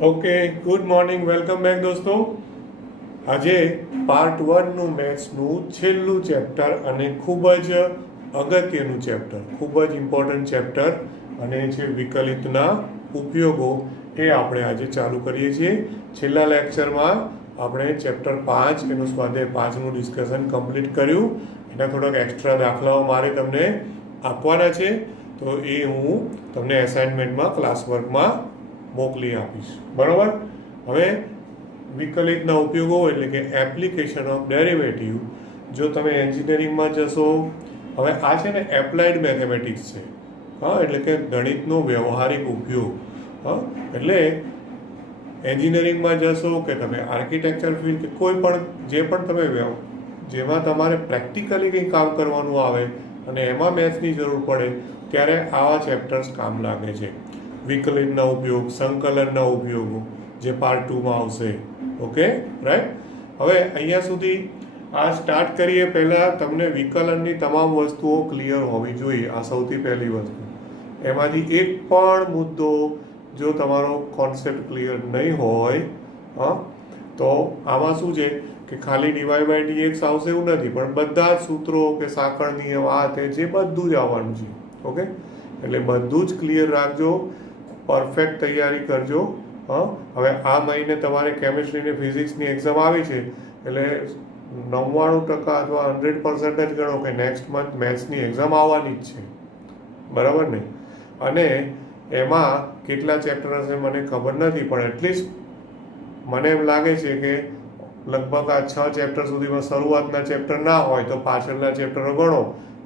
Okay, good morning, welcome back દોસ્તો. આજે part 1 નું મેથ્સનું છેલ્લું ચેપ્ટર અને ખૂબ જ અગત્યનું ચેપ્ટર, ખૂબ જ ઇમ્પોર્ટન્ટ ચેપ્ટર અને એ છે વિકલિતના ઉપયોગો. એ આપણે આજે ચાલુ કરીએ છીએ. છેલ્લા લેક્ચરમાં આપણે ચેપ્ટર 5 એનું સ્વાધ્યાય 5નું ડિસ્કશન કમ્પ્લીટ કર્યું. એના થોડાક એક્સ્ટ્રા દાખલાઓ મારે તમને આપવાના છે, તો એ હું તમને એસાઇનમેન્ટમાં ક્લાસ વર્કમાં મોકલી આપીશ. બરાબર. હવે વિકલિતના ઉપયોગો એટલે કે એપ્લિકેશન ઓફ ડેરિવેટિવ. જો તમે એન્જિનિયરિંગમાં જશો, હવે આ છે ને એપ્લાઇડ મેથેમેટિક્સ છે. એટલે કે ગણિતનો વ્યવહારિક ઉપયોગ. એટલે એન્જિનિયરિંગમાં જશો કે તમે આર્કિટેક્ચર ફિલ્ડ કે કોઈ પણ જે પણ તમે જેમાં તમારે પ્રેક્ટિકલી કંઈ કામ કરવાનું આવે અને એમાં મેથ્સની જરૂર પડે ત્યારે આવા ચેપ્ટર્સ કામ લાગે છે. વિકલિતના ઉપયોગ, સંકલનના ઉપયોગો, જે પાર્ટ 2માં આવશે. Okay, right. હવે અહીંયા સુધી આ સ્ટાર્ટ કરીએ પહેલાં તમને વિકલનની તમામ વસ્તુઓ ક્લિયર હોવી જોઈએ. આ સૌથી પહેલી વસ્તુ. એમાંથી એક પણ મુદ્દો જો તમારો કોન્સેપ્ટ ક્લિયર નહીં હોય તો આમાં શું છે કે ખાલી ડીવાય બાય ડીએક્સ આવશે એવું નથી, પણ બધા જ સૂત્રો કે સાંકળ નિયમ આ તે જે બધું જ આવવાનું છે. ઓકે, એટલે બધું જ ક્લિયર રાખજો, પરફેક્ટ તૈયારી કરજો. હવે આ મહિને તમારે કેમિસ્ટ્રી અને ફિઝિક્સની એક્ઝામ આવી છે, એટલે 99% અથવા 100% જ ગણો કે નેક્સ્ટ મંથ મેથ્સની એક્ઝામ આવવાની જ છે. બરાબર ને? અને એમાં કેટલા ચેપ્ટર હશે મને ખબર નથી, પણ એટલીસ્ટ મને એમ લાગે છે કે લગભગ આ 6 ચેપ્ટર સુધીમાં શરૂઆતના ચેપ્ટર ના હોય તો પાછળના ચેપ્ટરો ગણો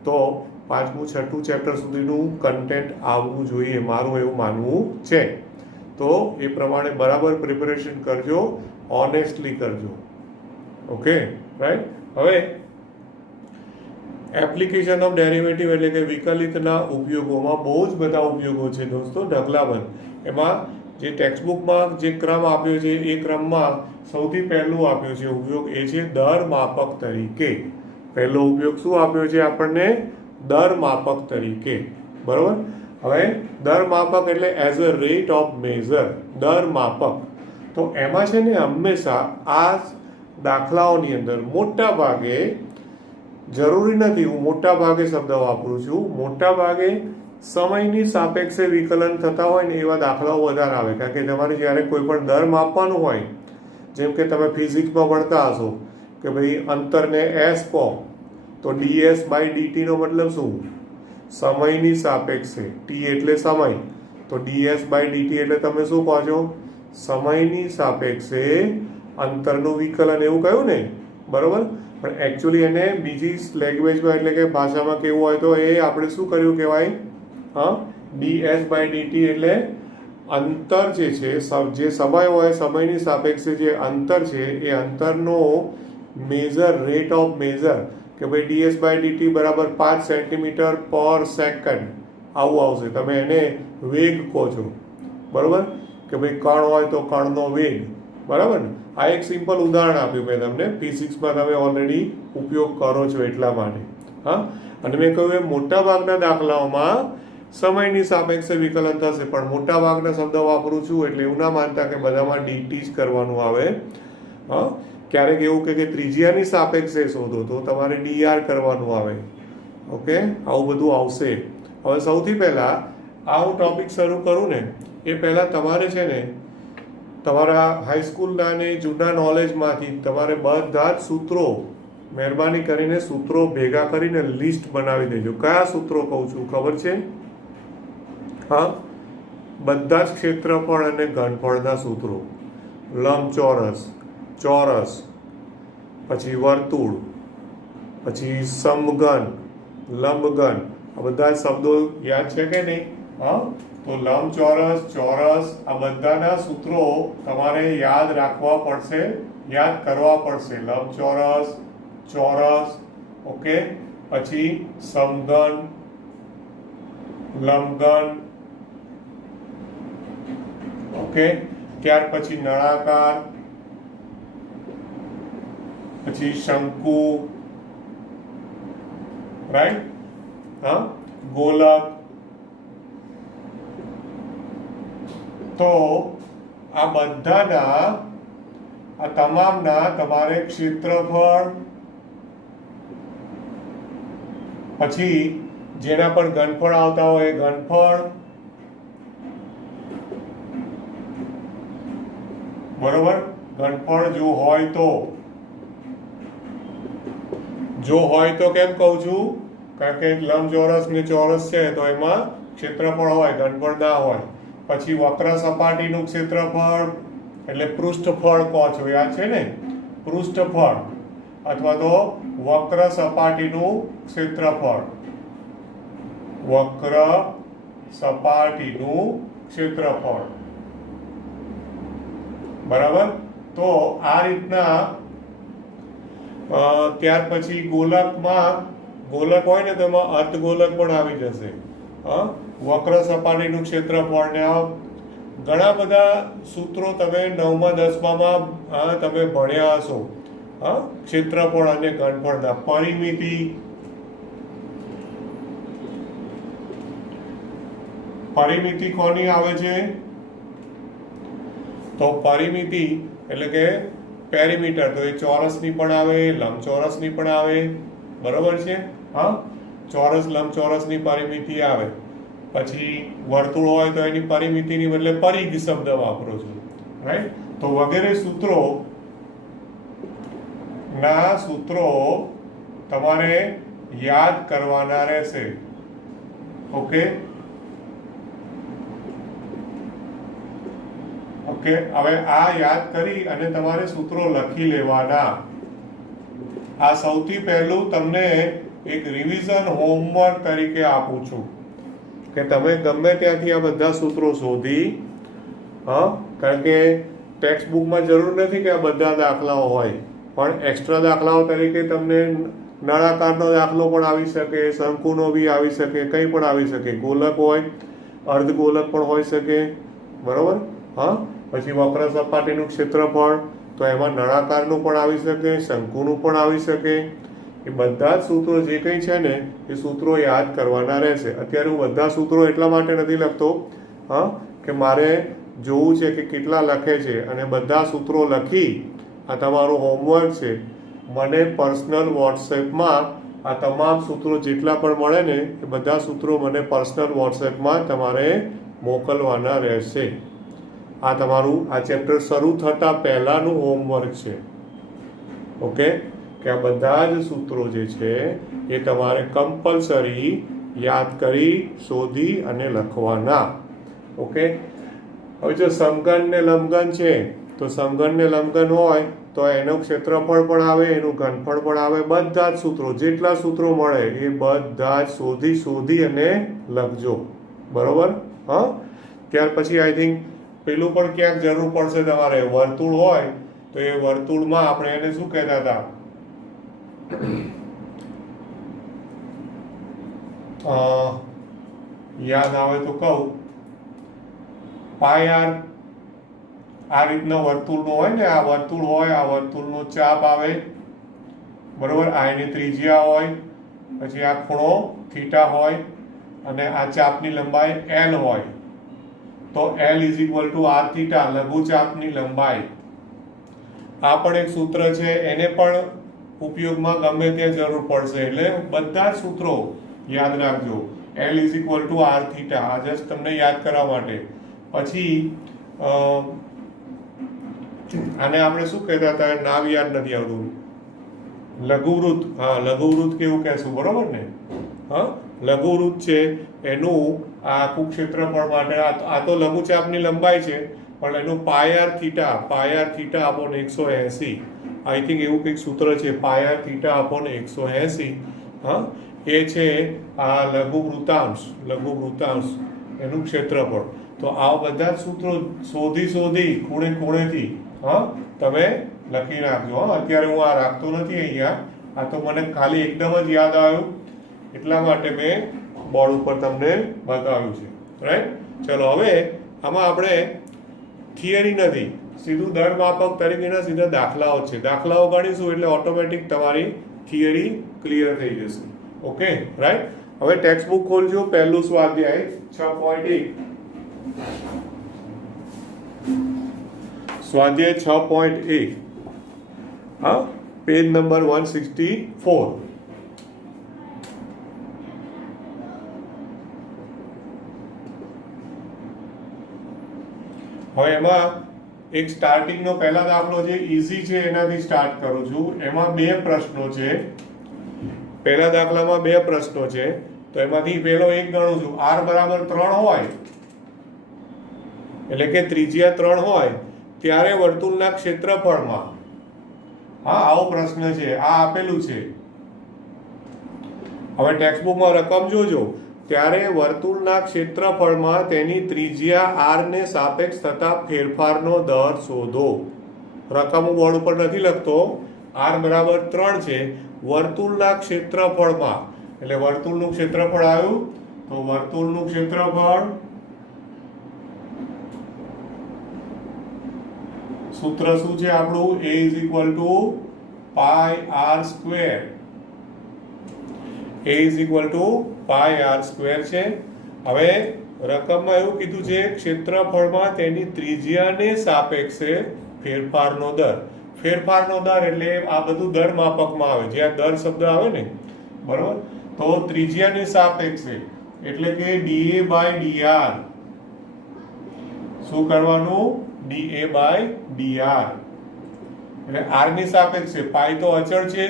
તો 5મું 6ઠું ચેપ્ટર સુધીનું કન્ટેન્ટ આવવું જોઈએ, મારું એવું માનવું છે. તો એ પ્રમાણે બરાબર પ્રિપેરેશન કરજો, ઓનેસ્ટલી કરજો. Okay, right. હવે એપ્લિકેશન ઓફ ડેરિવેટિવ એટલે કે વિકલિતના ઉપયોગોમાં બહુ જ બધા ઉપયોગો છે દોસ્તો, ઢગલાબંધ. એમાં જે ટેક્સ્ટબુકમાં જે ક્રમ આપ્યો છે એ ક્રમમાં સૌથી પહેલું આપ્યું છે ઉપયોગ, એ છે દર માપક તરીકે. પહેલો ઉપયોગ શું આપ્યો છે આપણને? દર માપક તરીકે. બરોબર. હવે દર માપક એટલે as a rat of measure, દર માપક. તો એમાં છે ને હંમેશા આ દાખલાઓની અંદર મોટા ભાગે, જરૂરી નથી હું મોટા ભાગે શબ્દ વાપરું છું, મોટા ભાગે સમયની સાપેક્ષે વિકલન થતા હોય ને એવા દાખલાઓ વધારે આવે. કારણ કે તમારે જ્યારે કોઈ પણ દર માપવાનું હોય, જેમ કે તમે ફિઝિક્સમાં ભણતા હશો કે ભાઈ અંતરને એસ કહો, તો ડીએસ બાય ડીટી નો મતલબ શું? સમયની સાપેક્ષે. ટી એટલે સમય, તો ડીએસ બાય ડીટી એટલે તમે શું કહો છો? સમયની સાપેક્ષે અંતરનું વિકલન, એવું કહ્યું ને? બરોબર. પણ એકચ્યુઅલી એને બીજી લેંગ્વેજમાં એટલે કે ભાષામાં કેવું હોય તો એ આપણે શું કર્યું કહેવાય? ડીએસ બાય ડીટી એટલે અંતર જે છે, જે સમય હોય સમયની સાપેક્ષે જે અંતર છે એ અંતરનો મેજર, રેટ ઓફ મેજર, કે ભાઈ ડીએસ બાય ડીટી બરાબર 5 સેન્ટીમીટર પર સેકન્ડ, આવું આવશે. તમે એને વેગ કહો છો. બરાબર, કે ભાઈ કણ હોય તો કણનો વેગ. બરાબર ને? આ એક સિમ્પલ ઉદાહરણ આપ્યું મેં તમને, ફિઝિક્સમાં તમે ઓલરેડી ઉપયોગ કરો છો એટલા માટે. અને મેં કહ્યું એમ મોટા ભાગના દાખલાઓમાં સમયની સાપેક્ષે વિકલન થશે, પણ મોટા ભાગના શબ્દ વાપરું છું એટલે એવું ના માનતા કે બધામાં ડીટી જ કરવાનું આવે. ક્યારેક એવું કે ત્રિજ્યાની સાપેક્ષે શોધો તો તમારે ડીઆર કરવાનું આવે. ઓકે, આવું બધું આવશે. હવે સૌથી પહેલા આ હું ટોપિક શરૂ કરું ને એ પહેલા તમારે છે ને તમારા હાઈસ્કૂલના ને જૂના નોલેજમાંથી તમારે બધા જ સૂત્રો, મહેરબાની કરીને સૂત્રો ભેગા કરીને લિસ્ટ બનાવી દેજો. કયા સૂત્રો કહું છું ખબર છે? બધા જ ક્ષેત્રફળ અને ઘનફળના સૂત્રો. લંબચોરસ, ચોરસ, પછી વર્તુળ, પછી સમઘન, લંબઘન, આ બધા શબ્દો યાદ છે કે નહીં? તો લંબચોરસ, ચોરસ, આ બધાના સૂત્રો તમારે યાદ રાખવા પડશે, યાદ કરવા પડશે. લંબચોરસ, ચોરસ, ઓકે, પછી સમઘન, લંબઘન, ઓકે, ત્યાર પછી નળાકાર, પછી શંકુ, રાઈટ, ગોલક. તો આ બધાના આ તમામના તમારે ક્ષેત્રફળ, પછી જેના પર ઘનફળ આવતા હોય એ ઘનફળ, બરોબર, ઘનફળ જો હોય તો કેમ કહું છું, કારણ કે લંબચોરસ ને ચોરસ છે તો એમાં ક્ષેત્રફળ હોય, ઘનફળ ના હોય. પછી વક્ર સપાટીનું ક્ષેત્રફળ એટલે પૃષ્ઠફળ કહો છો, યાદ છે ને, પૃષ્ઠફળ અથવા તો વક્ર સપાટીનું ક્ષેત્રફળ, વક્ર સપાટીનું ક્ષેત્રફળ, બરાબર. તો આ રીતના ત્યાર પછી ગોલકમાં, ગોલક હોય ને તો એમાં અર્ધગોલક પણ આવી જશે. વક્ર સપાટીનું ક્ષેત્રફળ ને ઘણા બધા સૂત્રો તમે 9મા 10મામાં તમે ભણ્યા હશો. ક્ષેત્રફળ અને ઘનફળના પરિમિતિ, પરિમિતિ કોની આવે છે, તો પરિમિતિ એટલે કે પેરીમીટર, તો એ ચોરસની પણ આવે, લંબચોરસની પણ આવે, બરોબર છે. ચોરસ લંબચોરસની પરિમિતિ આવે. પછી વર્તુળ હોય તો એની પરિમિતિની બદલે પરિઘ શબ્દ વાપરો છો, રાઈટ. તો વગેરે સૂત્રો તમારે યાદ કરવાના રહેશે. ઓકે, હવે આ યાદ કરી અને તમારે સૂત્રો લખી લેવાના. આ સૌથી પહેલું તમને એક રિવિઝન હોમવર્ક તરીકે આપું છું કે તમે ગમે ત્યાંથી આ બધા સૂત્રો શોધી, કારણ કે ટેક્સ્ટ બુકમાં જરૂર નથી કે આ બધા દાખલાઓ હોય, પણ એક્સ્ટ્રા દાખલાઓ તરીકે તમને નળાકારનો દાખલો પણ આવી શકે, શંકુનો બી આવી શકે, કંઈ પણ આવી શકે, ગોલક હોય, અર્ધગોલક પણ હોઈ શકે, બરોબર. પછી વક્ર સપાટીનું ક્ષેત્રફળ, તો એમાં નળાકારનું પણ આવી શકે, શંકુનું પણ આવી શકે. એ બધા જ સૂત્રો જે કંઈ છે ને એ સૂત્રો યાદ કરવાના રહેશે. અત્યારે હું બધા સૂત્રો એટલા માટે નથી લખતો કે મારે જોવું છે કે કેટલા લખે છે, અને બધા સૂત્રો લખી આ તમારું હોમવર્ક છે. મને પર્સનલ વોટ્સએપમાં આ તમામ સૂત્રો જેટલા પણ મળે ને એ બધા સૂત્રો મને પર્સનલ વોટ્સએપમાં તમારે મોકલવાના રહેશે. આ તમારું આ ચેપ્ટર શરૂ થતાં પહેલાંનું હોમવર્ક છે. ઓકે, કે આ બધા જ સૂત્રો જે છે એ તમારે કમ્પલસરી યાદ કરી, શોધી અને લખવાના. ઓકે, હવે જો સમઘન ને લંબઘન છે તો સમઘન ને લંબઘન હોય તો એનું ક્ષેત્રફળ પણ આવે, એનું ઘનફળ પણ આવે. બધા જ સૂત્રો, જેટલા સૂત્રો મળે એ બધા જ શોધી અને લખજો, બરોબર. ત્યાર પછી આઈ થિંક પેલું પણ ક્યાંક જરૂર પડશે તમારે. વર્તુળ હોય તો એ વર્તુળમાં આપણે એને શું કહેતા હતા, યાદ આવે તો કહું, પાય આર. આ રીતના વર્તુળનો હોય ને, આ વર્તુળ હોય, આ વર્તુળનો ચાપ આવે, બરોબર. આ એની ત્રિજ્યા હોય, પછી આ ખૂણો થીટા હોય, અને આ ચાપની લંબાઈ L હોય, તો L = r થીટા, લઘુચાપની લંબાઈ. આ પણ એક સૂત્ર છે, એને પણ ઉપયોગમાં ગમે ત્યાં જરૂર પડશે, એટલે બધા જ સૂત્રો યાદ રાખજો. L = r થીટા, આ જસ્ટ તમને યાદ કરવા માટે. પછી આને આપણે શું કહેતા હતા, નામ યાદ નથી આવતું, લઘુવૃત્ત. લઘુવૃત્ત કેવું કહેશું, બરોબર ને. લઘુવૃત્ત છે એનું આ આખું ક્ષેત્રફળ માટે, આ તો લઘુચાપની લંબાઈ છે, પણ એનું પાય r theta upon 180, I think એવું કંઈક સૂત્ર છે, પાય r થીટા upon 180. એ છે આ લઘુવૃત્તાંશ એનું ક્ષેત્રફળ. તો આ બધા સૂત્રો શોધી ખૂણેથી તમે લખી નાખજો. અત્યારે હું આ રાખતો નથી અહીંયા, આ તો મને ખાલી એકદમ જ યાદ આવ્યું એટલા માટે મેં બોર્ડ ઉપર તમને બતાવ્યું છે, રાઈટ. ચલો, હવે આમાં આપણે થિયરી નથી, સીધું દર માપક તરીકેના સીધા દાખલાઓ છે. દાખલાઓ ગણીશું એટલે ઓટોમેટિક તમારી થિયરી ક્લિયર થઈ જશે. Okay, right. હવે ટેક્સ્ટ બુક ખોલજો, પહેલું સ્વાધ્યાય 6.1. સ્વાધ્યાય 6.1 હા પેજ નંબર 164. હવે એમાં એક સ્ટાર્ટિંગનો પહેલા દાખલો જે ઈઝી છે એનાથી સ્ટાર્ટ કરું છું. એમાં બે પ્રશ્નો છે. પહેલા દાખલામાં બે પ્રશ્નો છે, તો એમાંથી પહેલો એક ગણું છું. r બરાબર 3 હોય એટલે કે ત્રિજ્યા 3 હોય ત્યારે વર્તુળના ક્ષેત્રફળમાં, હા આવો પ્રશ્ન છે, આ આપેલું છે. હવે ટેક્સ્ટબુકમાં રકમ જોજો. ત્યારે વર્તુળના ક્ષેત્રફળમાં તેની ત્રિજ્યા r ને સાપેક્ષ થતા ફેરફારનો દર શોધો. રકમ બોર્ડ ઉપર નથી લખતો. r બરાબર 3 છે. વર્તુળના ક્ષેત્રફળમાં એટલે વર્તુળનું ક્ષેત્રફળ આવ્યું, તો વર્તુળનું ક્ષેત્રફળ સૂત્ર શું છે આપણું? a pi r square. a pi r square છે. હવે રકમમાં એવું કીધું છે ક્ષેત્રફળમાં તેની ત્રિજ્યાને સાપેક્ષે ફેરફારનો દર. ફેરફારનો દર એટલે આ બધું દર માપકમાં આવે. જ્યાં દર શબ્દ આવે ને, બરોબર, તો ત્રિજ્યાની સાપેક્ષે એટલે કે dA by dr. શું કરવાનું? dA by dr. એટલે r ની સાપેક્ષે પાઈ તો અચળ છે,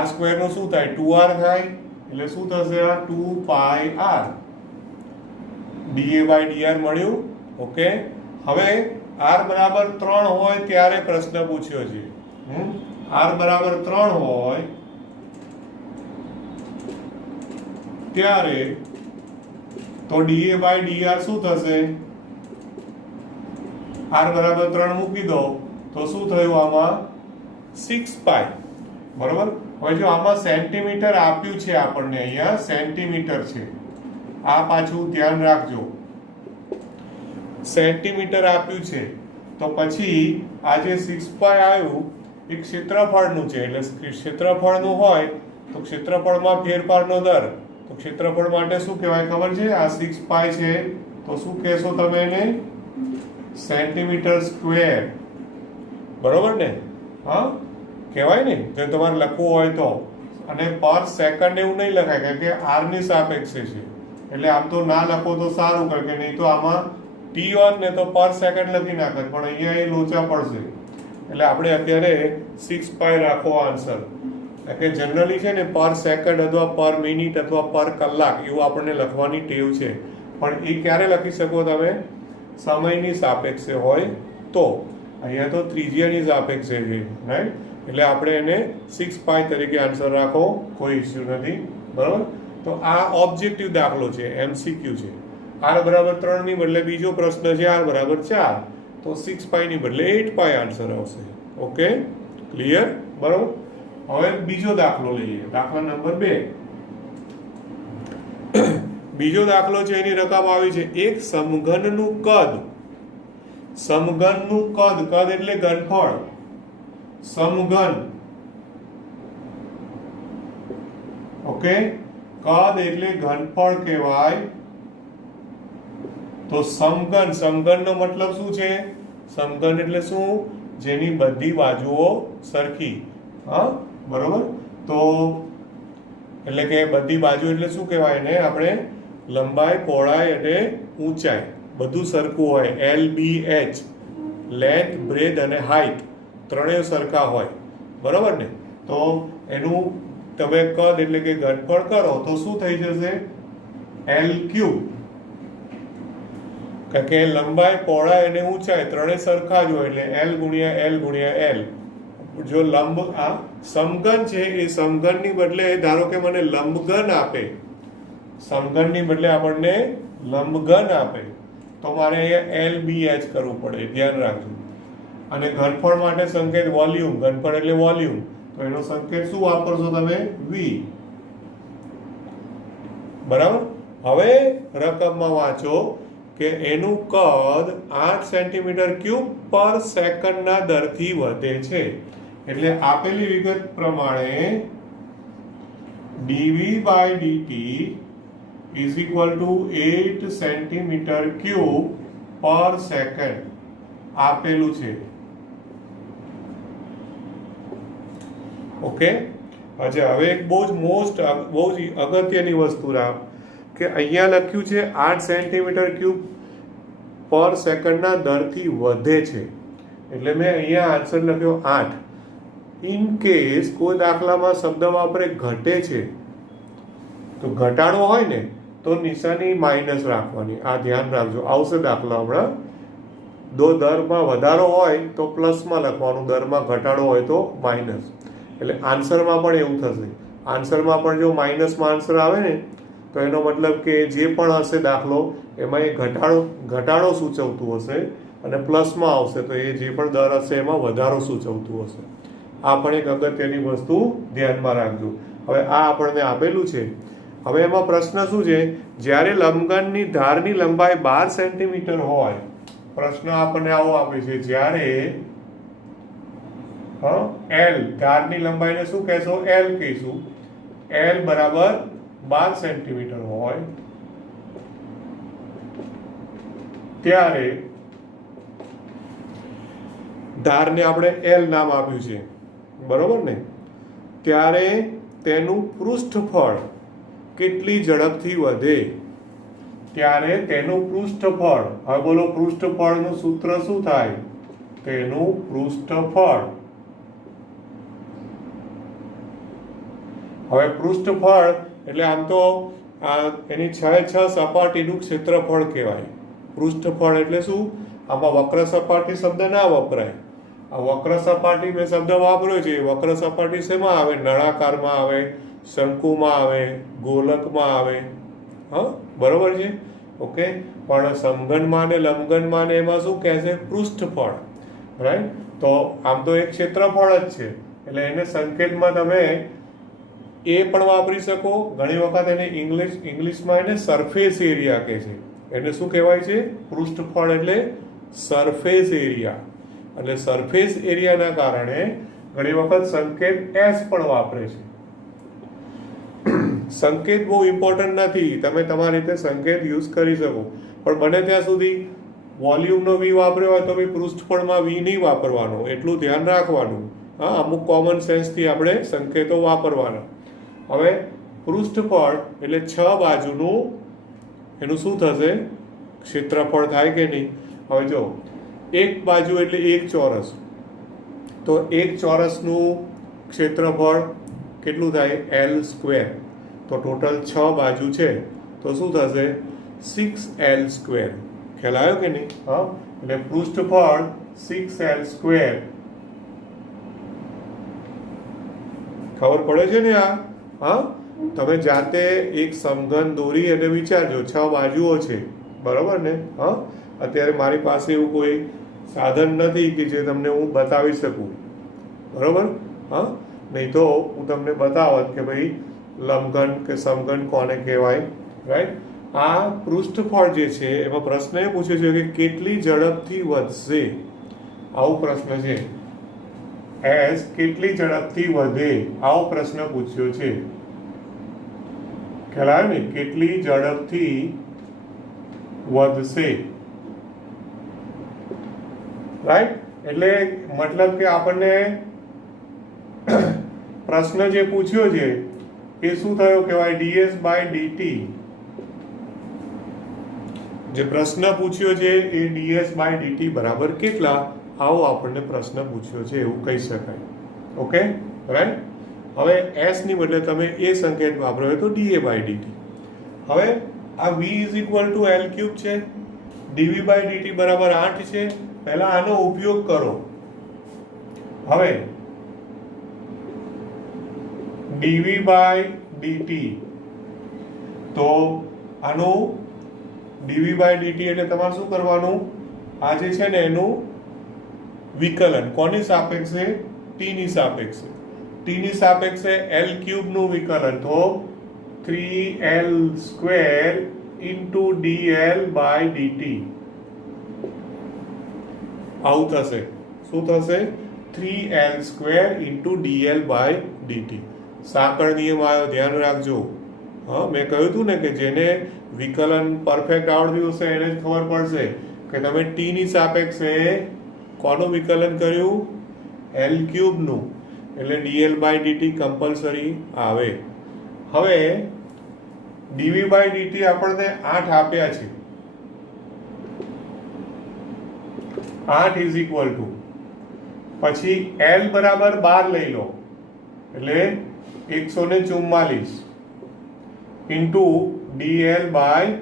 r સ્ક્વેર નું શું થાય? 2r થાય. એટલે શું થશે? આ 2 pi r dA by dr મળ્યું. ઓકે. હવે r બરાબર 3 હોય ત્યારે પ્રશ્ન પૂછ્યો છે. r બરાબર 3 હોય ત્યારે તો dA by dr શું થશે? r બરાબર 3 મૂકી દો તો શું થયું? આમાં 6 pi. બરોબર. હવે જો આમાં સેન્ટીમીટર આપ્યું છે આપણને, અહીંયા સેન્ટીમીટર છે. આ પાછું ધ્યાન રાખજો, સેન્ટીમીટર આપ્યું છે. તો પછી આ જે 6 pi આવ્યું એ ક્ષેત્રફળનું છે. એટલે ક્ષેત્રફળનું હોય તો ક્ષેત્રફળમાં ફેરફારનો દર. તો ક્ષેત્રફળ માટે શું કહેવાય ખબર છે? આ 6 pi છે તો શું કહેશો તમે એને? Centimetre square. બરોબર ને? હા કહેવાય ને, જો તમારે લખવું હોય તો. અને પર સેકન્ડ એવું નહીં લખાય, કારણ કે r ની સાપેક્ષે છે. એટલે આમ તો ના લખો તો સારું, કારણ કે નહીં તો આમાં t હોત ને તો પર સેકન્ડ લખી નાખત, પણ અહીંયા એ લોચા પડશે. એટલે આપણે અત્યારે 6 pi રાખો આન્સર. કે જનરલી છે ને પર સેકન્ડ અથવા પર મિનિટ અથવા પર કલાક એવું આપણને લખવાની ટેવ છે. પણ એ ક્યારે લખી શકો તમે? સમયની સાપેક્ષે હોય તો. અહીંયા તો ત્રિજ્યાની સાપેક્ષે છે, રાઈટ? એટલે આપણે એને 6 pi તરીકે આન્સર રાખો, કોઈ ઇસ્યુ નથી. બરાબર. તો આ ઓબ્જેક્ટિવ દાખલો છે, MCQ છે. r બરાબર 3 ની બદલે બીજો પ્રશ્ન છે r બરાબર 4, તો 6 pi ની બદલે 8 pi આન્સર આવશે. Okay, clear? બરાબર. હવે બીજો દાખલો લઈએ, દાખલા નંબર 2. બીજો દાખલો છે, એની રકમ આવી છે એક સમઘનનું કદ. સમઘનનું કદ, કદ એટલે ઘનફળ. સમઘન, ઓકે, કદ એટલે ઘનફળ કહેવાય. તો સમઘન, સમઘનનો મતલબ શું છે? સમઘન એટલે શું? જેની બધી બાજુઓ સરખી. હા, બરોબર. તો એટલે કે બધી બાજુ એટલે શું કહેવાય એને? આપણે લંબાઈ, પહોળાઈ અને ઊંચાઈ બધું સરખું હોય. LBH, લેન્થ, બ્રેથ અને હાઈટ ત્રણેય સરખા હોય. બરોબર ને? તો એનું તમે કદ એટલે કે ઘનફળ કરો તો શું થઈ જશે? L3. કારણ કે લંબાઈ, પહોળાઈ અને ઊંચાઈ ત્રણેય સરખા જ હોય, એટલે L ગુણ્યા L ગુણ્યા L. જો લંબ આ સમઘન છે, એ સમઘનની બદલે ધારો કે મને લંબઘન આપે, સમઘનની બદલે આપણને લંબઘન આપે, તો મારે અહીંયા LBH કરવું પડે, ધ્યાન રાખજો. અને ઘનફળ માટે સંકેત વોલ્યુમ, ઘનફળ એટલે વોલ્યુમ, તો એનો સંકેત શું વાપરશો તમે? V. બરાબર. હવે રકમમાં વાંચો કે એનું કદ 8 સેન્ટીમીટર ક્યુબ પર સેકન્ડના દરથી વધે છે. એટલે આપેલી વિગત પ્રમાણે dV by dt is equal to 8 centimetre cube પર સેકન્ડ. આપેલું છે. ઓકે, અચ્છા, હવે એક બહુ જ અગત્યની વસ્તુ રાખ કે અહીંયા લખ્યું છે 8 સેન્ટીમીટર ક્યુબ પર સેકન્ડના દરથી વધે છે, એટલે મેં અહીંયા આન્સર લખ્યો 8. ઇન કેસ કોઈ દાખલામાં શબ્દ વાપરે ઘટે છે, તો ઘટાડો હોય ને તો નિશાની માઇનસ રાખવાની. આ ધ્યાન રાખજો, આવશે દાખલા હમણાં. દરમાં વધારો હોય તો પ્લસમાં લખવાનું, દરમાં ઘટાડો હોય તો માઇનસ. એટલે આન્સરમાં પણ એવું થશે. આન્સરમાં પણ જો માઇનસમાં આન્સર આવે ને તો એનો મતલબ કે જે પણ હશે દાખલો એમાં એ ઘટાડો સૂચવતું હશે, અને પ્લસમાં આવશે તો એ જે પણ દર હશે એમાં વધારો સૂચવતું હશે. આ પણ એક અગત્યની વસ્તુ ધ્યાનમાં રાખજો. હવે આ આપણને આપેલું છે. હવે એમાં પ્રશ્ન શું છે, જ્યારે લંબઘનની ધારની લંબાઈ 12 સેન્ટીમીટર હોય, પ્રશ્ન આપણને આવો આપે છે, જ્યારે એલ ધારની લંબાઈને શું કહેશો, એલ કહીશું, એલ બરાબર 12 સેન્ટીમીટર હોય ત્યારે ધારને આપણે એલ નામ આપ્યું છે, બરોબર ને, ત્યારે તેનું પૃષ્ઠફળ કેટલી ઝડપથી વધે, ત્યારે તેનું પૃષ્ઠફળ, હવે બોલો પૃષ્ઠફળનું સૂત્ર શું થાય, તેનું પૃષ્ઠફળ. હવે પૃષ્ઠફળ એટલે આમ તો એની 6 સપાટીનું ક્ષેત્રફળ કહેવાય. પૃષ્ઠફળ એટલે શું, આમાં વક્ર સપાટી શબ્દ ના વપરાય. આ વક્ર સપાટી મેં શબ્દ વાપર્યો છે. વક્ર સપાટી શેમાં આવે, નળાકારમાં આવે, શંકુમાં આવે, ગોલકમાં આવે. હા, બરોબર છે. ઓકે, પણ સમઘનમાં ને લંબઘનમાં ને એમાં શું કહે છે, પૃષ્ઠફળ. રાઈટ, તો આમ તો એક ક્ષેત્રફળ જ છે, એટલે એને સંકેતમાં તમે એ પણ વાપરી શકો. ઘણી વખત એને ઇંગ્લિશમાં એને સરફેસ એરિયા કહે છે. એને શું કહેવાય છે, પૃષ્ઠફળ એટલે સરફેસ એરિયા. એટલે સરફેસ એરિયાના કારણે ઘણી વખત સંકેત એસ પણ વાપરે છે. સંકેત બહુ ઇમ્પોર્ટન્ટ નથી, તમે તમારી રીતે સંકેત યુઝ કરી શકો, પણ બને ત્યાં સુધી વોલ્યુમનો વી વાપર્યો હોય તો બી પૃષ્ઠફળમાં વી નહીં વાપરવાનો, એટલું ધ્યાન રાખવાનું. હા, અમુક કોમન સેન્સથી આપણે સંકેતો વાપરવાના. હવે પૃષ્ઠફળ એટલે 6 બાજુનું એનું શું થશે, ક્ષેત્રફળ થાય કે નહીં. હવે જો એક બાજુ એટલે એક ચોરસ, તો એક ચોરસનું ક્ષેત્રફળ કેટલું થાય, L². તો ટોટલ 6 બાજુ છે તો શું થશે, 6L². ખ્યાલ આવ્યો કે નહીં. હા, એટલે પૃષ્ઠફળ 6L². ખબર પડે છે ને આ. હા, તમે જાતે એક સમઘન દોરી અને વિચારજો, 6 બાજુઓ છે, બરોબર ને. હા, અત્યારે મારી પાસે એવું કોઈ સાધન નથી કે જે તમને હું બતાવી શકું, બરોબર. હા, નહીં તો હું તમને બતાવત કે ભાઈ લંબઘન કે સમઘન કોને કહેવાય. રાઈટ, આ પૃષ્ઠફળ જે છે એમાં પ્રશ્ન એ પૂછે છે કે કેટલી ઝડપથી વધશે, આવો પ્રશ્ન છે. એસ કેટલી ઝડપથી વધે, આવો પ્રશ્ન પૂછ્યો છે. ખ્યાલ આવે ને, કેટલી ઝડપથી વધશે. રાઈટ, એટલે મતલબ કે આપણને પ્રશ્ન જે પૂછ્યો છે એ શું થયો કહેવાય, ds/dt. જે પ્રશ્ન પૂછ્યો છે એ ds/dt બરાબર કેટલા, આવો આપણને પ્રશ્ન પૂછ્યો છે એવું કહી શકાય. Okay, right. હવે s ની બદલે તમે એ સંકેત વાપરો તો da/dt. હવે આ v = L³ છે, dv/dt બરાબર 8 છે. પહેલા આનો ઉપયોગ કરો. હવે dv/dt, તો આનું dv/dt એટલે તમારે શું કરવાનું, આ જે છે ને એનું વિકલન કોની સાપેક્ષે, t ની સાપેક્ષે. t ની સાપેક્ષે L³ નું વિકલન, તો 3L² dl/dt. આવું થશે. શું થશે, 3L² dl/dt. સાંકળ નિયમ આવ્યો, ધ્યાન રાખજો. હા, મેં કહ્યું હતું ને કે જેને વિકલન પરફેક્ટ આવડ્યું હશે એને જ ખબર પડશે કે તમે t ની સાપેક્ષે કોનું વિકલન કર્યું? એલ ક્યુબનું, એટલે ડીએલ બાય ડીટી કમ્પલસરી આવે. હવે ડીવી બાય ડીટી આપણને 8 આપ્યા છે. 8 ઇઝ ઇક્વલ ટુ, પછી એલ બરાબર 12 લઈ લો, એટલે 144 ઇન્ટુ ડીએલ બાય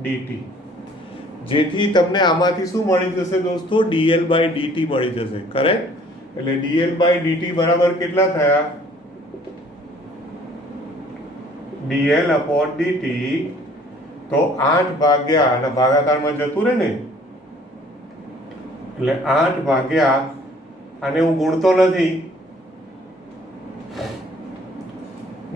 ડીટી, જેથી તમને આમાંથી શું મળી જશે દોસ્તો? ડીએલ બાય ડીટી મળી જશે. કરેક્ટ? એટલે ડીએલ બાય ડીટી બરાબર કેટલા થયા? ડીએલ અપોન ડીટી, તો 8 ભાગ્યા, અને ભાગાકારમાં જતું રહે ને, એટલે 8 ભાગ્યા, આને હું ગુણતો નથી,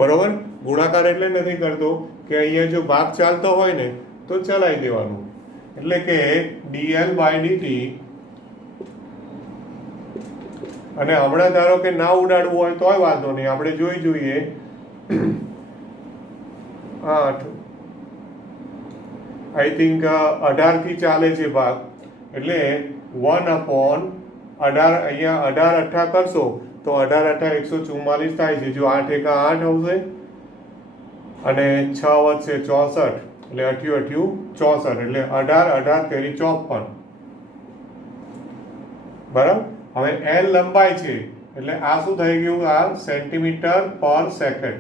બરોબર? ગુણાકાર એટલે નથી કરતો કે અહીંયા જો ભાગ ચાલતો હોય ને તો ચલાવી દેવાનું, એટલે કે ડીએલ બાય ડીટી. અને હમણાં ધારો કે ના ઉડાડવું હોય તોય વાંધો નહીં, આપણે જોઈએ 8 આઈ થિંક 18 થી ચાલે છે ભાગ, એટલે 1 અપોન 18, અહીંયા 18 અઠ્ઠા કરશો તો 18 અઠ્ઠા 144 થાય છે. જો 8 એકા 8 આવશે, અને 6 વધશે 64, એટલે 8 64, એટલે 18 18 તેરી 54. બરાબર? હવે એલ લંબાઈ છે, એટલે આ શું થઈ ગયું? આ સેન્ટીમીટર પર સેકન્ડ.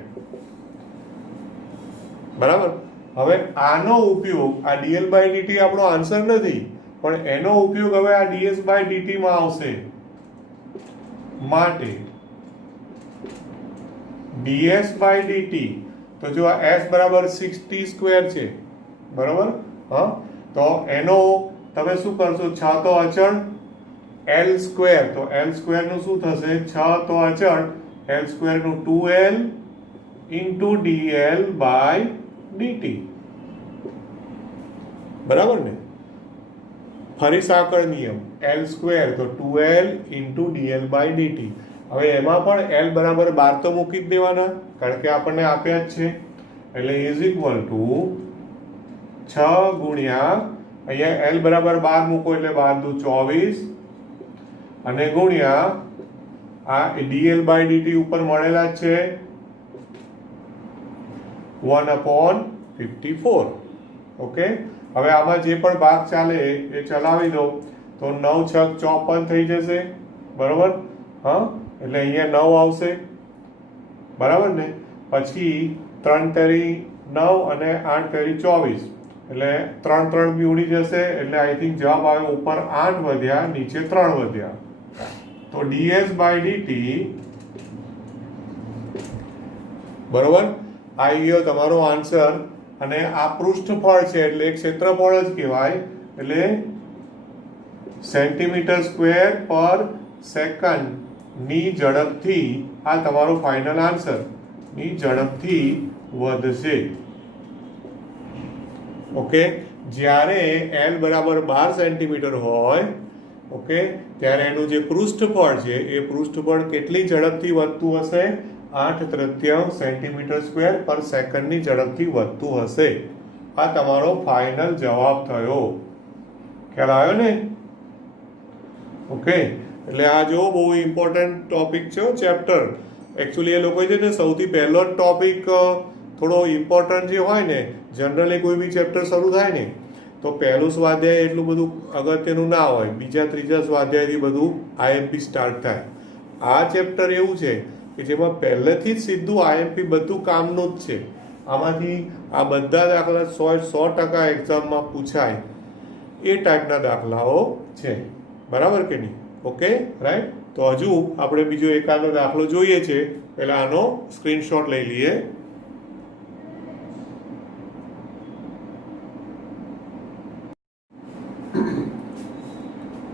બરાબર? હવે આનો ઉપયોગ, આ ડીએલ બાય ડીટી આપણો આન્સર નથી, પણ એનો ઉપયોગ હવે આ ડીએસ બાય ડીટી માં આવશે. માટે ડીએસ બાય ડીટી, તો જો આ એસ બરાબર 60 સ્ક્વેર છે, બરાબર? હા, તો એનો તમે શું કરશો? 6 તો અચળ, એલ સ્ક્વેર, તો એલ સ્ક્વેર નું શું થશે? 6 તો અચળ, એલ સ્ક્વેર નું 2l into DL by DT. બરાબર ને? ફરી સાંકળ નિયમ, એલ સ્ક્વેર તો 2l into DL by DT. હવે એમાં પણ એલ બરાબર 12 તો મૂકી જ દેવાના, કારણ કે આપણને આપ્યા જ છે, એટલે ઇઝ ઇક્વલ ટુ 6 ગુણ્યા, અહીંયા એલ બરાબર 12 મૂકો એટલે 12 દુ 24, અને ગુણ્યા આ ડીએલ બાય ડીટી ઉપર મળેલા જ છે 1/54. ઓકે, હવે આમાં જે પણ ભાગ ચાલે એ ચલાવી દો, તો 9 6 54 થઈ જશે. બરોબર? હા, એટલે અહીંયા 9 આવશે. બરાબર ને? પછી 3 તેરી 9 અને 8 તેરી 24, એટલે 3 3 બી ઉડી જશે, એટલે આઈ થિંક જવાબ આવે ઉપર 8 વધ્યા, નીચે 3 વધ્યા. તો ડીએસ બાય ડીટી, બરોબર, આવી ગયો તમારો આન્સર. અને આ પૃષ્ઠફળ છે એટલે ક્ષેત્રફળ જ કહેવાય, એટલે સેન્ટીમીટર સ્ક્વેર પર સેકન્ડ ની ઝડપથી આ તમારો ફાઇનલ આન્સર ની ઝડપથી વધશે. ઓકે, જ્યારે એલ બરાબર 12 સેન્ટીમીટર હોય, ઓકે, ત્યારે એનું જે પૃષ્ઠફળ છે એ પૃષ્ઠફળ કેટલી ઝડપથી વધતું હશે? 8/3 સેન્ટીમીટર સ્ક્વેર પર સેકન્ડની ઝડપથી વધતું હશે. આ તમારો ફાઇનલ જવાબ થયો. ખ્યાલ આવ્યો ને? ઓકે, એટલે આ જો બહુ ઇમ્પોર્ટન્ટ ટોપિક છે ચેપ્ટર. એકચ્યુઅલી એ લોકો છે ને સૌથી પહેલો જ ટોપિક થોડો ઇમ્પોર્ટન્ટ જે હોય ને, જનરલી કોઈ બી ચેપ્ટર શરૂ થાય ને તો પહેલું સ્વાધ્યાય એટલું બધું અગત્યનું ના હોય, બીજા ત્રીજા સ્વાધ્યાયથી બધું આઈએમપી સ્ટાર્ટ થાય. આ ચેપ્ટર એવું છે કે જેમાં પહેલેથી જ સીધું આઈએમપી બધું કામનું જ છે. આમાંથી આ બધા દાખલા 100% એક્ઝામમાં પૂછાય એ ટાઈપના દાખલાઓ છે. બરાબર કે નહીં? Okay, right. તો હજુ આપણે બીજો એકાદો દાખલો જોઈએ છે, પહેલા આનો સ્ક્રીનશોટ લઈ લઈએ.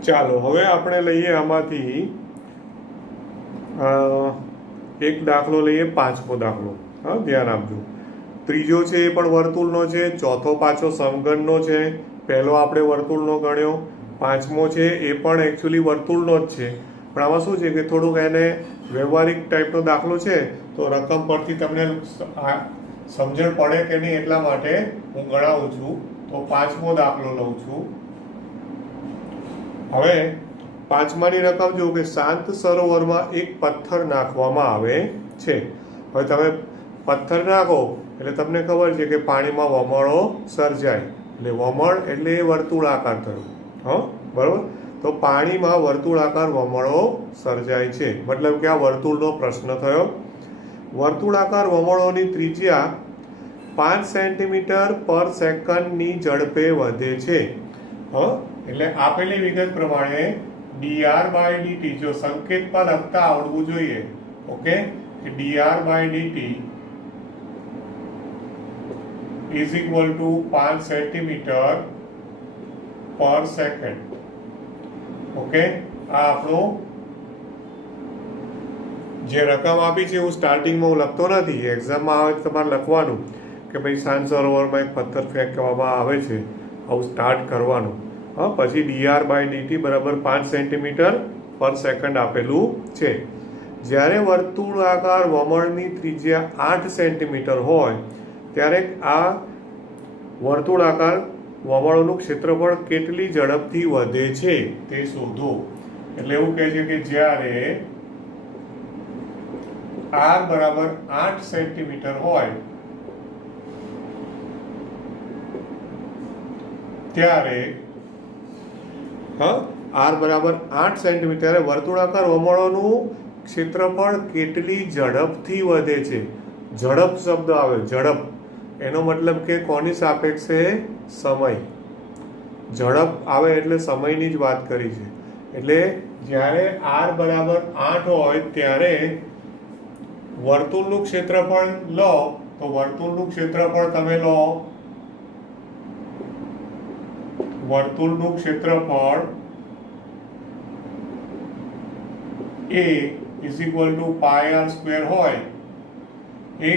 ચાલો હવે આપણે લઈએ આમાંથી એક દાખલો લઈએ, 5મો દાખલો. હા, ધ્યાન આપજો. ત્રીજો છે એ પણ વર્તુળનો છે, ચોથો પાછો સમઘનનો છે. પહેલો આપણે વર્તુળનો ગણ્યો, 5મો છે એ પણ એકચ્યુઅલી વર્તુળનો જ છે, પણ આમાં શું છે કે થોડુંક એને વ્યવહારિક ટાઈપનો દાખલો છે, તો રકમ પરથી તમને સમજણ પડે કે નહીં એટલા માટે હું ગણાવું છું. તો 5મો દાખલો લઉં છું. હવે પાંચમાની રકમ જુઓ કે શાંત સરોવરમાં એક પથ્થર નાખવામાં આવે છે. હવે તમે પથ્થર નાખો એટલે તમને ખબર છે કે પાણીમાં વમળો સર્જાય. એટલે વમળ એટલે વર્તુળાકાર થયું. બરાબર. તો પાણીમાં વર્તુળાકાર વમળો સર્જાય છે, મતલબ કે આ વર્તુળનો પ્રશ્ન થયો. વર્તુળાકાર વમળોની ત્રિજ્યા 5 સેન્ટીમીટર પર સેકન્ડની ઝડપે વધે છે. એટલે આપેલી વિગત પ્રમાણે dr/dt જો સંકેતમાં લખતા આવડવું જોઈએ. ઓકે, કે dr/dt is equal two 5 centimetre પર સેકન્ડ. ઓકે, આ આપણો જે રકમ આપી છે હું સ્ટાર્ટિંગમાં હું લખતો નથી, એક્ઝામમાં આવે તમારે લખવાનું કે ભાઈ શાંત સરોવરમાં એક પથ્થર ફેંકવામાં આવે છે, આવું સ્ટાર્ટ કરવાનું. પછી dr/dt બરાબર 5 સેન્ટીમીટર પર સેકન્ડ આપેલું છે. જ્યારે વર્તુળાકાર વમળની ત્રિજ્યા 8 સેન્ટીમીટર હોય ત્યારે આ વર્તુળાકાર વમળોનું ક્ષેત્રફળ કેટલી ઝડપથી વધે છે તે શોધો. એટલે એવું કહે છે કે જ્યારે r બરાબર 8 સેન્ટીમીટર હોય ત્યારે r બરાબર 8 સેન્ટીમીટર વર્તુળાકાર વમળોનું ક્ષેત્રફળ કેટલી ઝડપથી વધે છે. ઝડપ શબ્દ આવે, ઝડપ, એનો મતલબ કે કોની સાપેક્ષે? સમય. ઝડપ આવે એટલે સમયની જ વાત કરી છે. એટલે જ્યારે r બરાબર 8 હોય ત્યારે વર્તુળનું ક્ષેત્રફળ લો, તો વર્તુળનું ક્ષેત્રફળ તમે લો, વર્તુળનું ક્ષેત્રફળ a is equal to pi r square હોય. એ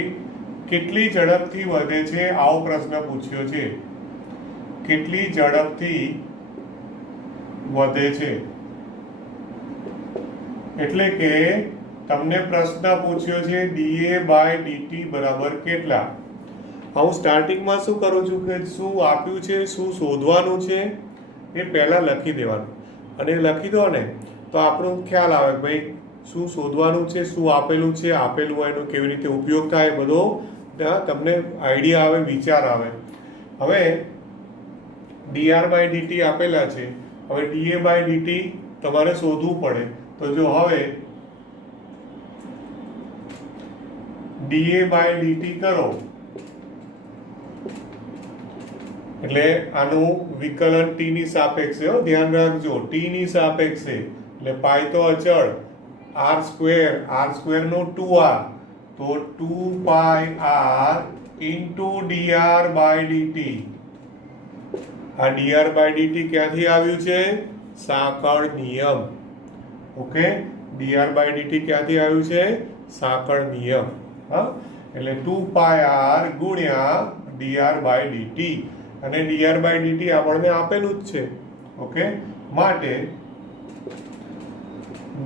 કેટલી ઝડપથી વધે છે આવો પ્રશ્ન પૂછ્યો છે. કેટલી ઝડપથી વધે છે એટલે કે તમને પ્રશ્ન પૂછ્યો છે dA/dt બરાબર કેટલા. હું સ્ટાર્ટિંગમાં શું કરું છું કે શું આપ્યું છે, શું શોધવાનું છે એ પહેલાં લખી દેવાનું. અને લખી દો ને તો આપણો ખ્યાલ આવે કે ભાઈ શું શોધવાનું છે, શું આપેલું છે, આપેલું હોય એનો કેવી રીતે ઉપયોગ થાય, બધો તમને આઈડિયા આવે, વિચાર આવે. હવે dr/dt આપેલા છે, હવે dA/dt તમારે શોધવું પડે. તો જો હવે dA/dt કરો એટલે આનું વિકલન t ની સાપેક્ષે, ધ્યાન રાખજો, t ની સાપેક્ષે. એટલે પાઈ તો અચળ, r સ્ક્વેર નું 2r, તો 2 પાઈ r ઇન્ટુ dr/dt. આ dr/dt ક્યાંથી આવ્યું છે? સાંકળ નિયમ. ઓકે, dr/dt ક્યાંથી આવ્યું છે? સાંકળ નિયમ. એટલે 2 પાઈ r ગુણ્યા dr/dt, અને dr/dt આપણને આપેલું જ છે. ઓકે, માટે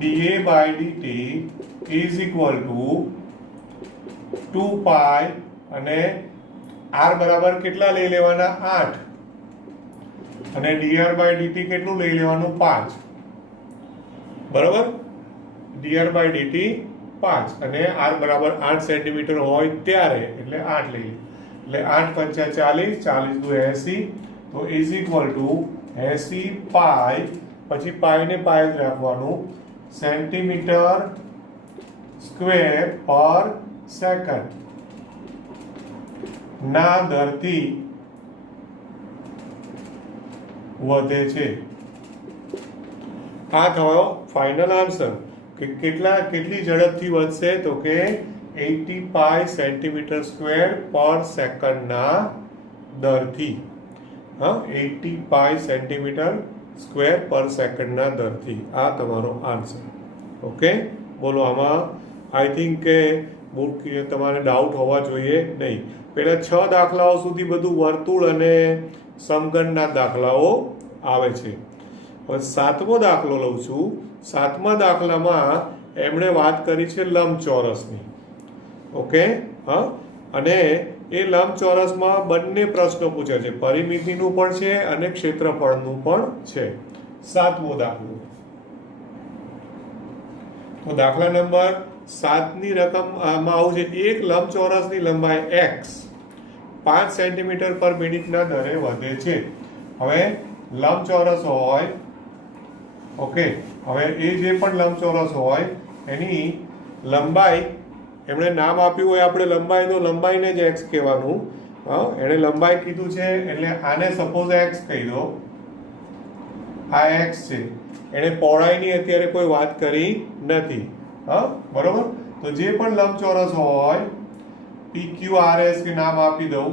dA/dt ઇઝ ઇક્વલ ટુ 2 પાઈ, અને r બરાબર કેટલા લઈ લેવાના? 8, અને dr/dt કેટલું લઈ લેવાનું? 5. બરાબર, dr/dt 5, અને r બરાબર 8 સેન્ટીમીટર હોય ત્યારે, એટલે 8 લઈએ. એટલે 8 પંચા 40, 40 દુ 80, તો ઇઝ ઇક્વલ ટુ 80 પાઈ, પછી પાઈ ને પાઈ જ રાખવાનું, સેન્ટીમીટર સ્ક્વેર પર સેકન્ડ ના દરથી વધે છે. આ થયો ફાઇનલ આન્સર કે કેટલી ઝડપથી વધશે, તો કે 80 પાઈ સેન્ટીમીટર સ્ક્વેર પર સેકન્ડના દરથી. 80 પાઈ સેન્ટીમીટર સ્ક્વેર પર સેકન્ડના દરથી. આ તમારો આન્સર. ઓકે, બોલો આમાં આઈ થિંક કે બહુ તમારે ડાઉટ હોવા જોઈએ નહીં. પહેલાં 6 દાખલાઓ સુધી બધું વર્તુળ અને સમઘનના દાખલાઓ આવે છે. હવે 7મો દાખલો લઉં છું. 7મા દાખલામાં એમણે વાત કરી છે લંબચોરસની. ઓકે, અને એ લંબચોરસમાં બંને પ્રશ્નો પૂછ્યા છે, પરિમિતિનું પણ છે અને ક્ષેત્રફળનું પણ છે. 7મો દાખલો તો દાખલા નંબર 7ની રકમ આમાં આવું છે, એક લંબચોરસની લંબાઈ x 5 સેન્ટીમીટર પર મિનિટના દરે વધે છે. હવે લંબચોરસ હોય, ઓકે, હવે એ જે પણ લંબચોરસ હોય એની લંબાઈ, એમણે નામ આપ્યું હોય આપણે લંબાઈ, તો લંબાઈને જ x કહેવાનું. એણે લંબાઈ કીધું છે એટલે આને સપોઝ x કહી દો, આ x છે. એણે પહોળાઈની અત્યારે કોઈ વાત કરી નથી, બરોબર. તો જે પણ લંબચોરસ હોય PQRS કે નામ આપી દઉં,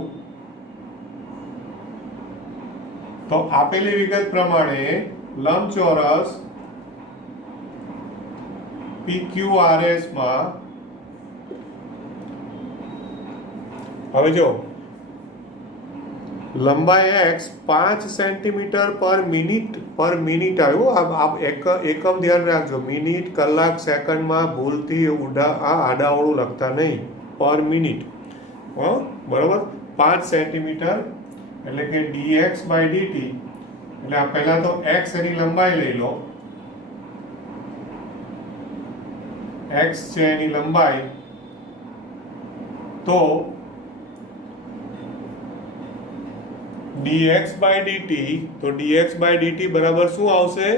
તો આપેલી વિગત પ્રમાણે લંબચોરસ PQRS માં હવે જો લંબાઈ x 5 સેન્ટીમીટર પર મિનિટ આવ્યું. એકમ ધ્યાન રાખજો, મિનિટ, કલાક, સેકન્ડમાં ભૂલથી આડાઓળું લખતા નહીં, પર મિનિટ. બરોબર. 5 સેન્ટીમીટર એટલે કે dx બાય dt, એટલે આ પહેલા તો x એની લંબાઈ લઈ લો, x છે એની લંબાઈ, તો dx બાય dt, તો dx બાય dt બરાબર શું આવશે?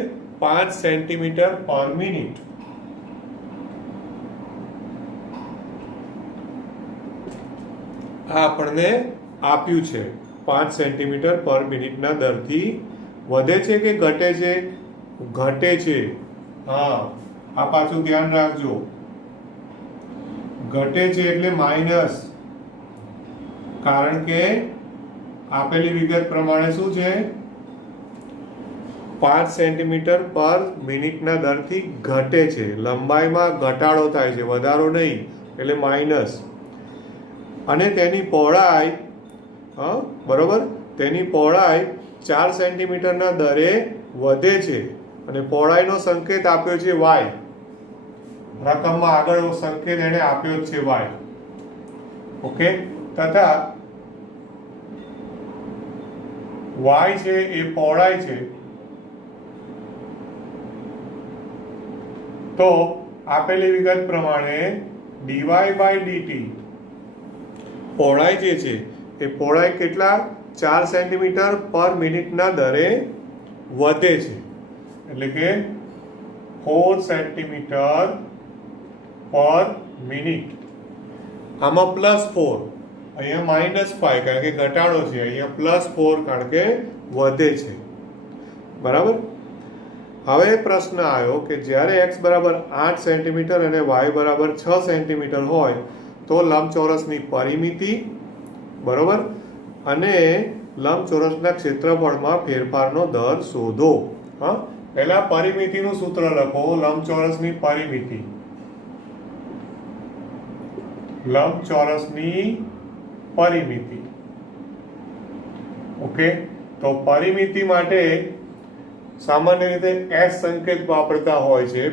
5 સેન્ટીમીટર પર મિનિટ. આ આપણને આપ્યું છે, 5 સેન્ટીમીટર પર મિનિટના દરથી વધે છે કે ઘટે છે? ઘટે છે. હા, આ પાછું ધ્યાન રાખજો, ઘટે છે એટલે માઇનસ, કારણ કે આપેલી વિગત પ્રમાણે શું છે? 5 સેન્ટીમીટર પર મિનિટના દરથી ઘટે છે. લંબાઈમાં ઘટાડો થાય છે, વધારો નહીં, એટલે માઇનસ. અને તેની પહોળાઈ, બરોબર, તેની પહોળાઈ 4 સેન્ટીમીટરના દરે વધે છે. અને પહોળાઈનો સંકેત આપ્યો છે y, રકમમાં આગળ સંકેત એને આપ્યો છે y. ઓકે, તથા y છે એ પહોળાઈ છે, તો આપેલી વિગત પ્રમાણે dy બાય dt, પહોળાઈ જે છે એ પહોળાઈ કેટલા? 4 સેન્ટીમીટર પર મિનિટના દરે વધે છે, એટલે કે 4 સેન્ટીમીટર પર મિનિટ. આમાં +4, અહીંયા -5 કારણ કે ઘટાડો છે, અહીંયા +4 કારણ કે વધે છે. બરાબર. હવે પ્રશ્ન આવ્યો કે જ્યારે x બરાબર 8 સેન્ટીમીટર અને y બરાબર 6 સેન્ટીમીટર હોય તો લંબચોરસની પરિમિતિ, બરોબર, અને લંબચોરસના ક્ષેત્રફળમાં ફેરફારનો દર શોધો. પહેલા પરિમિતિનું સૂત્ર લખો, લંબચોરસની પરિમિતિ, લંબચોરસની પરિમિતિ. ઓકે, તો પરિમિતિ માટે સામાન્ય રીતે s સંકેત વાપરતા હોય છે.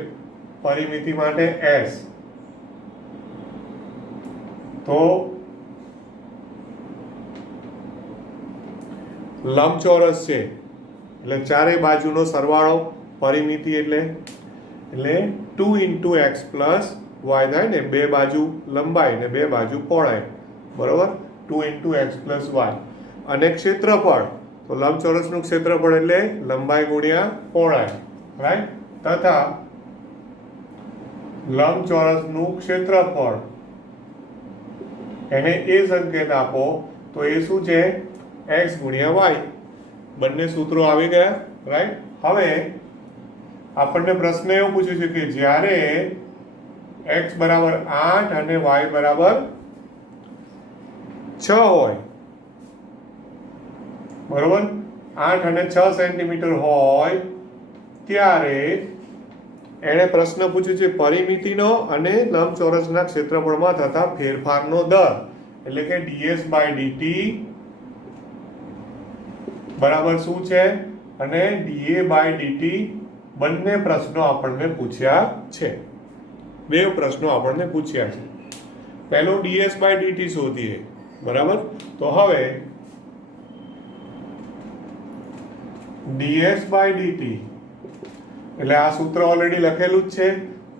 પરિમિતિ માટે s, તો લંબચોરસ છે એટલે ચારે બાજુનો સરવાળો, પરિમિતિ એટલે 2 × x + y થાય ને, બે બાજુ લંબાઈ ને બે બાજુ પહોળાઈ, બરોબર, 2 × x + y. અને ક્ષેત્રફળ, તો લંબચોરસનું ક્ષેત્રફળ એટલે લંબાઈ ગુણ્યા પહોળાઈ, રાઈટ. તથા લંબચોરસનું ક્ષેત્રફળ, એને એ સંકેત આપો તો એ શું છે? x ગુણ્યા y. બંને સૂત્રો આવી ગયા, રાઈટ. હવે આપણને પ્રશ્ન એવો પૂછ્યો છે કે જ્યારે x બરાબર 8 અને y બરાબર 6 હોય, બરોબર, 8 અને 6 સેન્ટીમીટર હોય, ત્યારે એણે પ્રશ્ન પૂછ્યો છે પરિમિતિનો અને લંબચોરસના ક્ષેત્રફળમાં થતા ફેરફારનો દર, એટલે કે ds બાય dt બરાબર શું છે? અને da બાય dt. બંને પ્રશ્નો આપણને પૂછ્યા છે, બે પ્રશ્નો આપણને પૂછ્યા છે. પહેલો ds બાય dt શોધીએ, બરાબર. તો હવે ds બાય dt એટલે આ સૂત્ર ઓલરેડી લખેલું જ છે,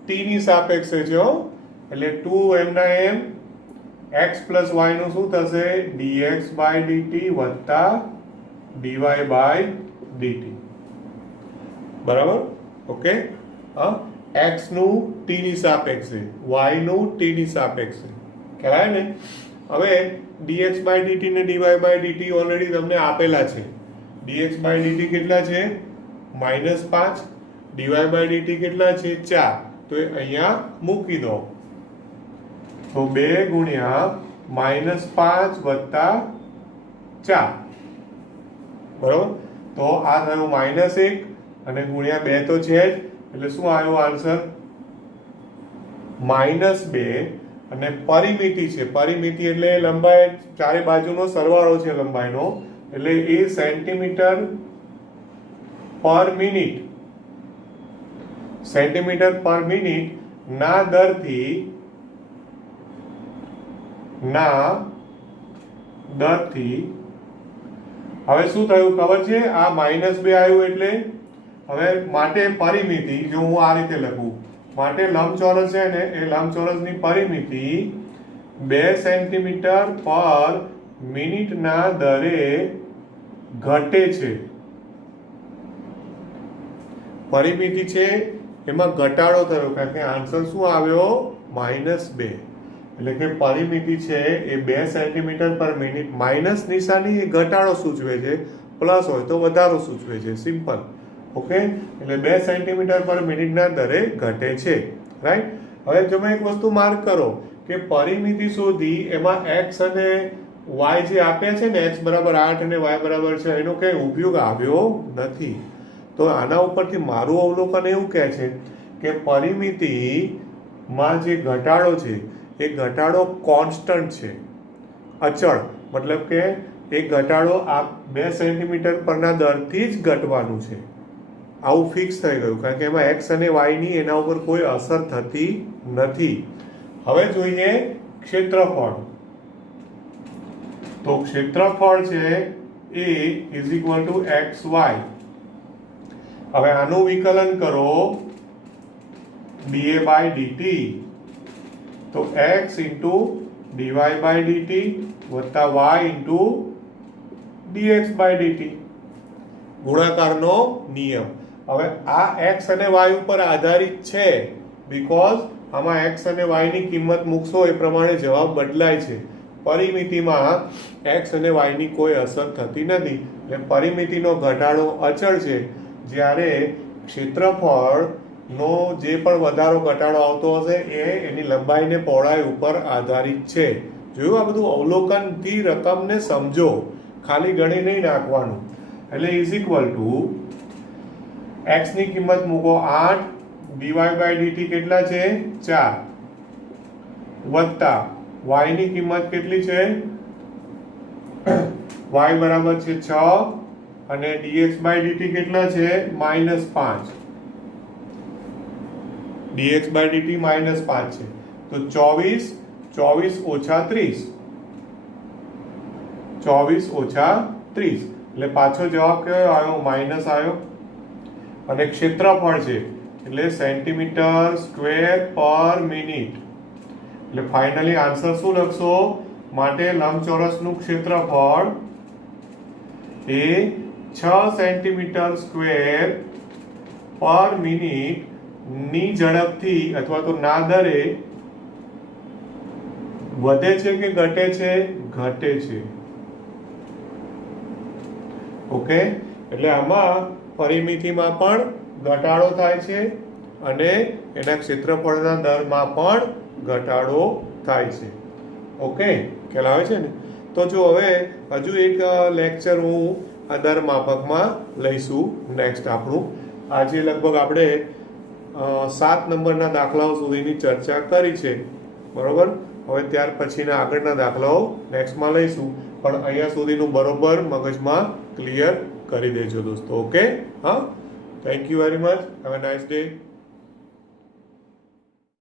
t ની સાપેક્ષે છે હો, એટલે 2 એમના એમ x પ્લસ y નું શું થશે dx બાય dt વત્તા dy બાય dt, બરાબર. ઓકે, x નું t ની સાપેક્ષે, y નું t ની સાપેક્ષે, ખ્યાલ આવે ને. હવે dx બાય dt ને dy બાય dt ઓલરેડી તમને આપેલા છે. dx બાય dt કેટલા છે -5, dy બાય dt કેટલા છે 4, તો એ અહીંયા મૂકી દો. તો 2 ગુણ્યા -5 વત્તા 4, બરાબર. તો આ થયું -1 અને ગુણ્યા 2 તો છે જ, એટલે શું આવ્યો આન્સર -2. અને પરિમિતિ છે, પરિમિતિ એટલે લંબાઈ, ચારે બાજુનો સરવાળો છે લંબાઈનો, એટલે એ centimetre per minute, centimetre per minute ના દરથી હવે શું થયું ખબર છે, આ -2 આવ્યું એટલે હવે માટે પરિમિતિ, જો હું આ રીતે લખું, માટે લંબચોરસ છે ને એ લંબચોરસની પરિમિતિ 2 સેન્ટીમીટર પર મિનિટના દરે ઘટે છે. પરિમિતિ છે એમાં ઘટાડો થયો, કારણ કે આન્સર શું આવ્યો -2, એટલે કે પરિમિતિ છે એ 2 સેન્ટીમીટર પર મિનિટ, માઇનસ નિશાની એ ઘટાડો સૂચવે છે, પ્લસ હોય તો વધારો સૂચવે છે, સિમ્પલ. ઓકે, એટલે 2 સેન્ટીમીટર પર મિનિટના દરે ઘટે છે, રાઈટ. હવે તમે એક વસ્તુ માર્ક કરો કે પરિમિતિ શોધી એમાં x અને y જે આપ્યા છે ને, x બરાબર 8 અને y બરાબર છે, એનો કઈ ઉપયોગ આવ્યો નથી. તો આના ઉપરથી મારું અવલોકન એવું કહે છે કે પરિમિતિમાં જે ઘટાડો છે એ ઘટાડો કોન્સ્ટન્ટ છે, અચળ, મતલબ કે એ ઘટાડો આ 2 સેન્ટીમીટર પરના દરથી જ ઘટવાનું છે. આવું ફિક્સ થઈ ગયું, કારણ કે એમાં x અને y ની એના ઉપર કોઈ અસર થતી નથી. હવે જોઈએ ક્ષેત્રફળ. તો ક્ષેત્રફળ છે એ xy. હવે આનું વિકલન કરો dA બાય dt, તો x into dy by dt વત્તા y into dx by dt, ગુણાકારનો નિયમ. હવે આ x અને y ઉપર આધારિત છે, બીકોઝ આમાં x અને y ની કિંમત મૂકશો એ પ્રમાણે જવાબ બદલાય છે. પરિમિતિમાં x અને y ની કોઈ અસર થતી નથી, એટલે પરિમિતિનો ઘટાડો અચળ છે, જ્યારે ક્ષેત્રફળનો જે પણ વધારો ઘટાડો આવતો હશે એ એની લંબાઈ ને પહોળાઈ ઉપર આધારિત છે. જોયું, આ બધું અવલોકનથી રકમને સમજો, ખાલી ગણી નહીં નાખવાનું. એટલે x ની કિંમત મૂકો 8, dy બાય dt કેટલા છે 4, વત્તા y ની કિંમત કેટલી છે y બરાબર છે 6 અને dx બાય dt કેટલા છે -5, dx બાય dt -5 છે, તો 24 ઓછા 30, 24 ઓછા 30, એટલે પાછો જવાબ કયો આવ્યો માઇનસ આવ્યો. અને ક્ષેત્રફળ છે એટલે સેન્ટીમીટર સ્ક્વેર પર મિનિટ, એટલે ફાઇનલી આન્સર શું લખશો, માટે લંબચોરસનું ક્ષેત્રફળ એ 6 સેન્ટીમીટર સ્ક્વેર પર મિનિટ ની ઝડપથી અથવા તો ના દરે વધે છે કે ઘટે છે, ઘટે છે. ઓકે, એટલે આમાં પરિમિતિમાં પણ ઘટાડો થાય છે અને એના ક્ષેત્રફળના દરમાં પણ ઘટાડો થાય છે. ઓકે, ખ્યાલ આવે છે ને. તો જો હવે હજુ એક લેક્ચર હું આ દર માપકમાં લઈશું નેક્સ્ટ આપણું. આજે લગભગ આપણે 7 નંબરના દાખલાઓ સુધીની ચર્ચા કરી છે, બરોબર. હવે ત્યાર પછીના આગળના દાખલાઓ નેક્સ્ટમાં લઈશું, પણ અહીંયા સુધીનું બરોબર મગજમાં ક્લિયર કરી દેજો દોસ્તો. ઓકે, હા, thank you very much, have a nice day.